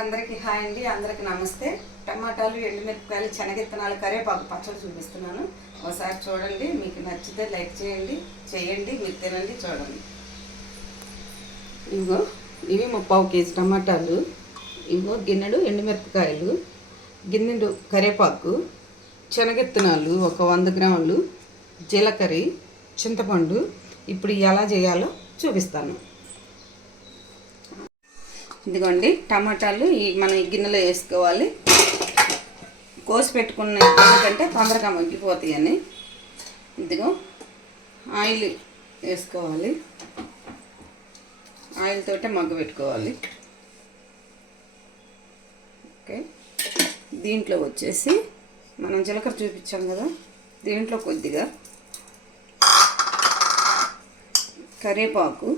అందరికీ హాయ్ అండి, అందరికీ నమస్తే. టమాటాలు, ఎండుమిరపకాయలు, శనగిత్తనాలు, కరివేపాకు పచ్చడి చూపిస్తున్నాను. ఒకసారి చూడండి, మీకు నచ్చితే లైక్ చేయండి, మీరు తినండి, చూడండి. ఇవి 3/4 కేజీ టమాటాలు, గిన్నెడు ఎండుమిరపకాయలు, గిన్నెడు కరివేపాకు, శనగిత్తనాలు ఒక 100 గ్రాములు, జీలకర్ర, చింతపండు. ఇప్పుడు ఎలా చేయాలో చూపిస్తాను. ఇదిగోండి టమాటాలు మనం ఈ గిన్నెలో వేసుకోవాలి. కోసి పెట్టుకున్న ఎందుకంటే తొందరగా మగ్గిపోతాయి అని. ఇదిగో ఆయిల్ వేసుకోవాలి. ఆయిల్ తోటే మగ్గ పెట్టుకోవాలి. ఓకే, దీంట్లో వచ్చేసి మనం జీలకర్ర చూపించాం కదా, దీంట్లో కొద్దిగా కరివేపాకు,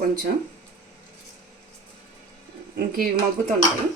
కొంచెం ఇంక ఇవి మగ్గుతుంటాయి.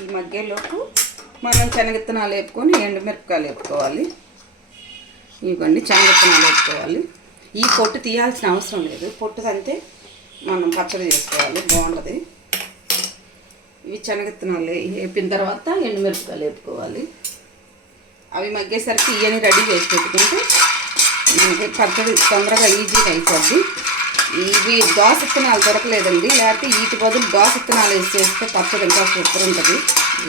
ఈ మగ్గేలోపు మనం శనగిత్తనాలు వేపుకొని ఎండుమిరపకాయలు వేపుకోవాలి. ఇవ్వండి, శనగిత్తనాలు వేపుకోవాలి. ఈ పొట్టు తీయాల్సిన అవసరం లేదు, పొట్టుదంతే మనం పచ్చడి చేసుకోవాలి, బాగుంటుంది. ఇవి శనగిత్తనాలు వేపిన తర్వాత ఎండుమిరపకాయలు వేపుకోవాలి. అవి మగ్గేసరికి ఇవన్నీ రెడీ చేసి పెట్టుకుంటే మనకి పచ్చడి తొందరగా ఈజీగా అయిపోద్ది. ఇవి దోస విత్తనాలు దొరకలేదండి, లేకపోతే వీటి బదులు దోస విత్తనాలు వేసి చేస్తే పచ్చడి ఇంకా సూపర్ ఉంటుంది.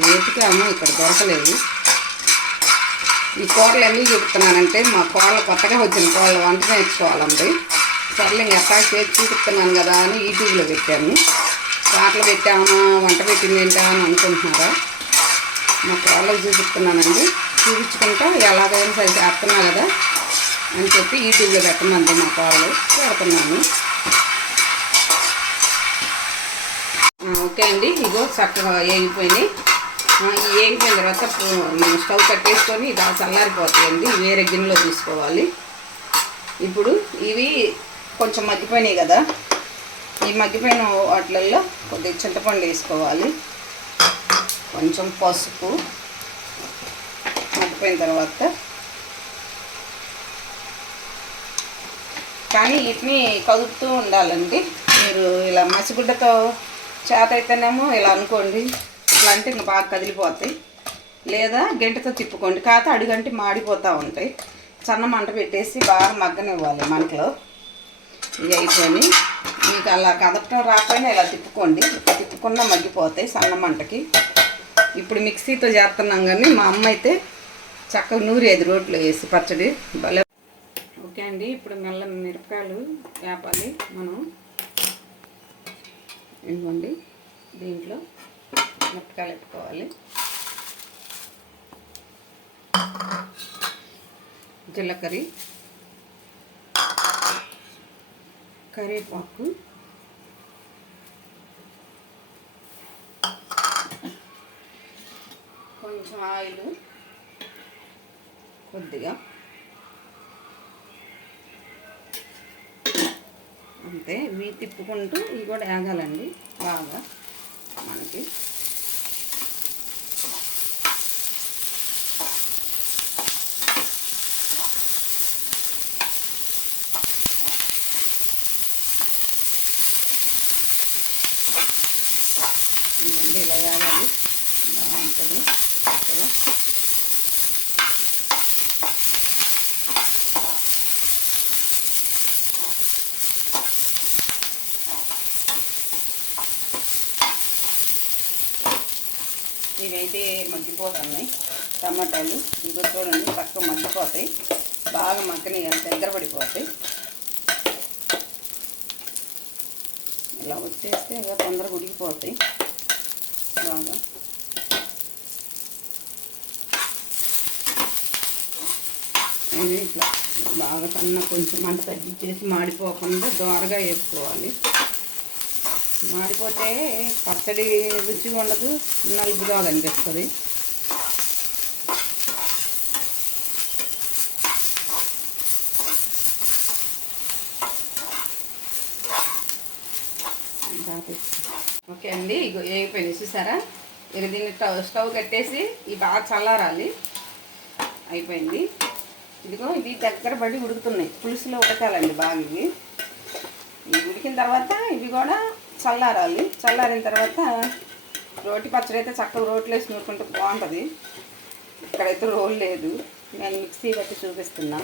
వేతికాము, ఇక్కడ దొరకలేదు. ఈ కూరలు ఎందుకు చెప్తున్నానంటే మా కోళ్ళ కొత్తగా వచ్చిన కోళ్ళ వంట నేర్చుకోవాలండి. సర్లే ఎట్లా చేసి చూపిస్తున్నాను కదా అని యూట్యూబ్లో పెట్టాను. పాటలు పెట్టామా, వంట పెట్టింది ఏంటా అని అనుకుంటున్నారా? మా కోళ్ళకి చూపిస్తున్నానండి. చూపించుకుంటా ఎలాగైనా సరే చేస్తున్నా కదా అని చెప్పి యూట్యూబ్లో పెట్టమంది మా కోళ్ళు పెడుతున్నాను. ఓకే అండి, ఇగో చక్కగా వేగిపోయినాయి. వేగిపోయిన తర్వాత మనం స్టవ్ కట్టేసుకొని ఇది చల్లారిపోతాయండి. వేరే గిన్నెలో తీసుకోవాలి. ఇప్పుడు ఇవి కొంచెం మగ్గిపోయినాయి కదా, ఈ మగ్గిపోయిన వాటిల్లో కొద్దిగా చింతపండు వేసుకోవాలి, కొంచెం పసుపు. మగ్గిపోయిన తర్వాత కానీ వీటిని కదుపుతూ ఉండాలండి. మీరు ఇలా మసిగుడ్డతో చేత అయితేనేమో ఇలా అనుకోండి, ఇట్లా అంటే ఇంకా బాగా కదిలిపోతాయి. లేదా గంటతో తిప్పుకోండి, కాకపోతే అడుగంటి మాడిపోతూ ఉంటాయి. సన్న మంట పెట్టేసి బాగా మగ్గనివ్వాలి మంటలో. ఇవి అయిపోయి మీకు అలా కదపటం రాకపోయినా ఇలా తిప్పుకోండి, తిప్పుకున్నా మగ్గిపోతాయి సన్న మంటకి. ఇప్పుడు మిక్సీతో చేస్తున్నాం కానీ మా అమ్మ అయితే చక్కగా నూరేది రోట్లో వేసి పచ్చడి భలే. ఓకే అండి, ఇప్పుడు మెల్ల మిరపకాయలు వేపాలి మనం. ఇవ్వండి, దీంట్లో మిరపకాయలు పెట్టుకోవాలి. జీలకర్ర, కరివేపాకు, కొంచెం ఆయిల్, కొద్దిగా అంతే. ఇవి తిప్పుకుంటూ ఇవి కూడా వేగాలండి బాగా మనకి. ఇవన్నీ ఇలా వేగాలి, బాగుంటుంది చక్కగా. ఇవైతే మగ్గిపోతున్నాయి టమాటాలు. ఇవి చూడండి చక్కగా మగ్గిపోతాయి, బాగా మగ్గని దగ్గర పడిపోతాయి. ఇలా వచ్చేస్తే ఇక తొందరగా ఉడికిపోతాయి బాగా. ఇది ఇట్లా బాగా సన్న కొంచెం మంట తగ్గించేసి మాడిపోకుండా దోరగా వేసుకోవాలి. మాడిపోతే పచ్చడి రుచిగా ఉండదు, నలుపుగా అనిపిస్తుంది. ఓకే అండి, ఇగో వేగిపోయినాయి చూసారా. ఇక దీన్ని స్టవ్ కట్టేసి ఇవి బాగా చల్లారాలి. అయిపోయింది. ఇదిగో ఇది దగ్గర పడి ఉడుకుతున్నాయి, పులుసులో ఉడకాలండి బాగా. ఇవి ఉడికిన తర్వాత ఇవి కూడా చల్లారాలి. చల్లారిన తర్వాత రోటి పచ్చడి అయితే చక్కగా రోట్లో వేసి నూరుకుంటే బాగుంటుంది. ఇక్కడైతే రోల్ లేదు, నేను మిక్సీ బట్టి చూపిస్తున్నా.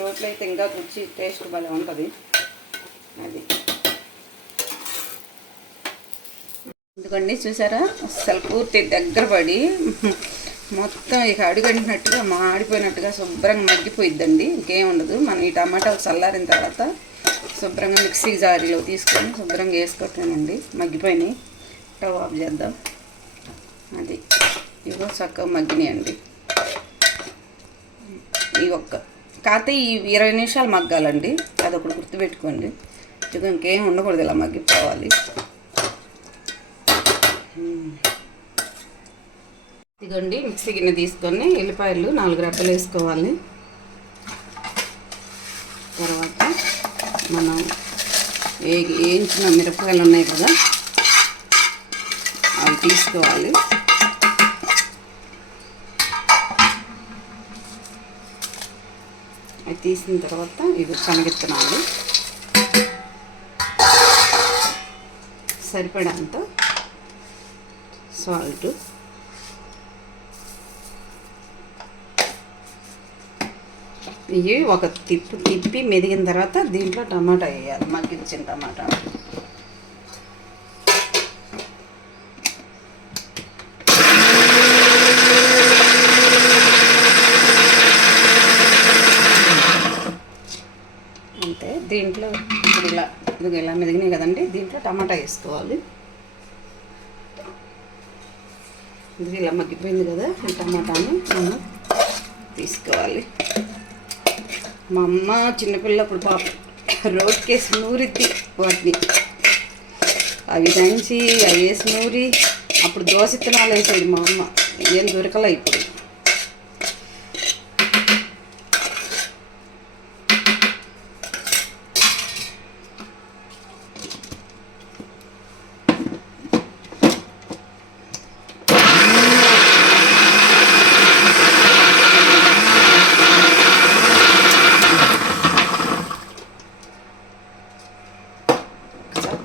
రోట్లో అయితే ఇంకా రుచి టేస్ట్ భలే ఉంటుంది. అది ఎందుకండి చూసారా, అసలు పూర్తి దగ్గర పడి మొత్తం ఇక అడుగంటినట్టుగా మాడిపోయినట్టుగా శుభ్రంగా మగ్గిపోయిద్దండి. ఇంకేం ఉండదు. మనం ఈ టమాటాలు చల్లారిన తర్వాత శుభ్రంగా మిక్సీ జారీలో తీసుకొని శుభ్రంగా వేసుకోవటమేనండి. మగ్గిపోయినాయి, స్టవ్ ఆఫ్ చేద్దాం. అది ఇవో చక్కగా మగ్గినాయండి. ఈ కాకపోతే ఈ 20 నిమిషాలు మగ్గాలండి, అదొకటి గుర్తుపెట్టుకోండి. ఇక ఇంకేం ఉండకూడదు, ఇలా మగ్గిపోవాలి. ఇదిగోండి మిక్సీ గిన్నె తీసుకొని ఎల్లిపాయలు 4 రెబ్బలు వేసుకోవాలి. తర్వాత మనం వేయించిన మిరపకాయలు ఉన్నాయి కదా, అవి తీసుకోవాలి. అవి తీసిన తర్వాత ఇవి శనగిత్తనాలు సరిపడంత సాల్ట్, ఇవి ఒక తిప్పి మెదిగిన తర్వాత దీంట్లో టమాటా వేయాలి, మగ్గించిన టమాటా. అంతే. దీంట్లో ఇప్పుడు ఇలా మెదిగినాయి కదండి, దీంట్లో టమాటా వేసుకోవాలి. ఇది ఇలా మగ్గిపోయింది కదా, ఈ టమాటాని మనం తీసుకోవాలి. మా అమ్మ చిన్నపిల్లప్పుడు పాప రోడ్కేసి నూరిద్ది వాటిని. అవి దంచి అవి వేసి నూరి అప్పుడు దోశ విత్తనాలు వేసేది మా అమ్మ. ఏం దొరకలే ఇప్పుడు.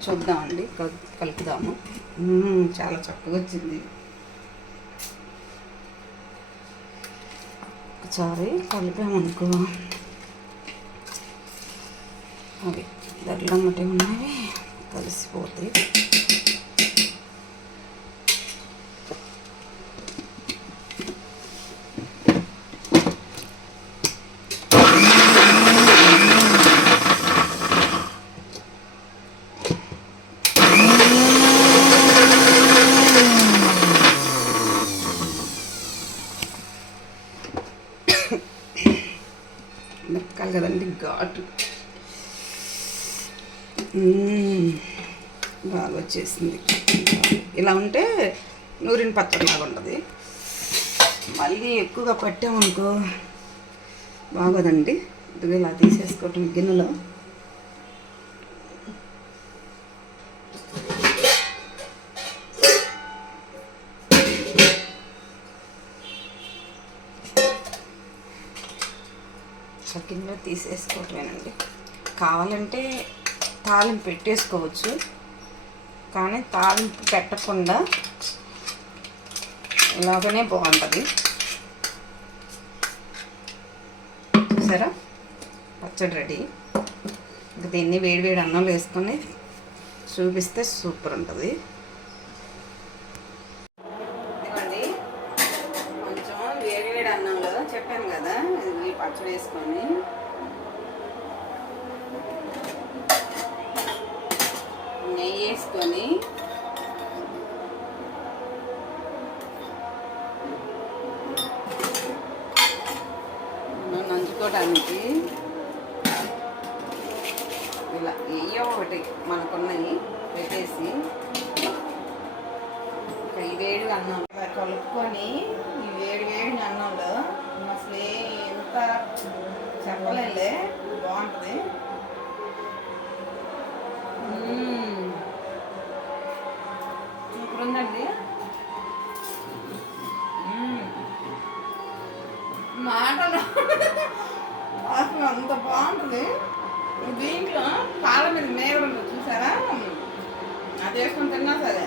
చూద్దామండి, కలుపుదాము. చాలా చక్కగా వచ్చింది. ఒకసారి కలిపామనుకో అవి దట్లమ్మటే ఉన్నాయి, కలిసిపోతాయి. మిరపకాయలు కదండి, ఘాటు బాగా వచ్చేసింది. ఇలా ఉంటే నూరిన పచ్చడిలాగా ఉంటుంది. మళ్ళీ ఎక్కువగా పట్టామనుకో బాగోదండి. ఇది ఇలా తీసేసుకోవటం గిన్నెలో. గిన్నెలో తీసేసుకోవటమేనండి. కావాలంటే తాలింపు పెట్టేసుకోవచ్చు, కానీ తాలింపు పెట్టకుండా ఇలాగనే బాగుంటుంది. చూసారా, పచ్చడి రెడీ. ఇంకా దీన్ని వేడి అన్నంలో వేసుకొని చూపిస్తే సూపర్ ఉంటుంది. ఇదిగోండి, కొంచెం వేడి అన్నంలో చెప్పాను కదా, ఈ పచ్చడి వేసుకొని నెయ్యి వేసుకొని నంచుకోవడానికి ఇలా ఏయో ఒకటి మనకున్నాయి పెట్టేసి ఈ వేడి అన్నం కలుపుకొని, ఈ వేడి అన్నంలో అసలు ఎంత చెప్పలేలే, బాగుంటుంది. సూపర్ ఉందండి. మాటలు అసలు అంత బాగుంటుంది. దీంట్లో కాళ్ళ మీద వేసుకొని తిన్నా సరే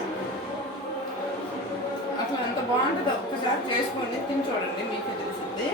అట్లా ఎంత బాగుంటుందో ఒక్కసారి చేసుకోండి, తిని చూడండి, మీకే తెలుస్తుంది.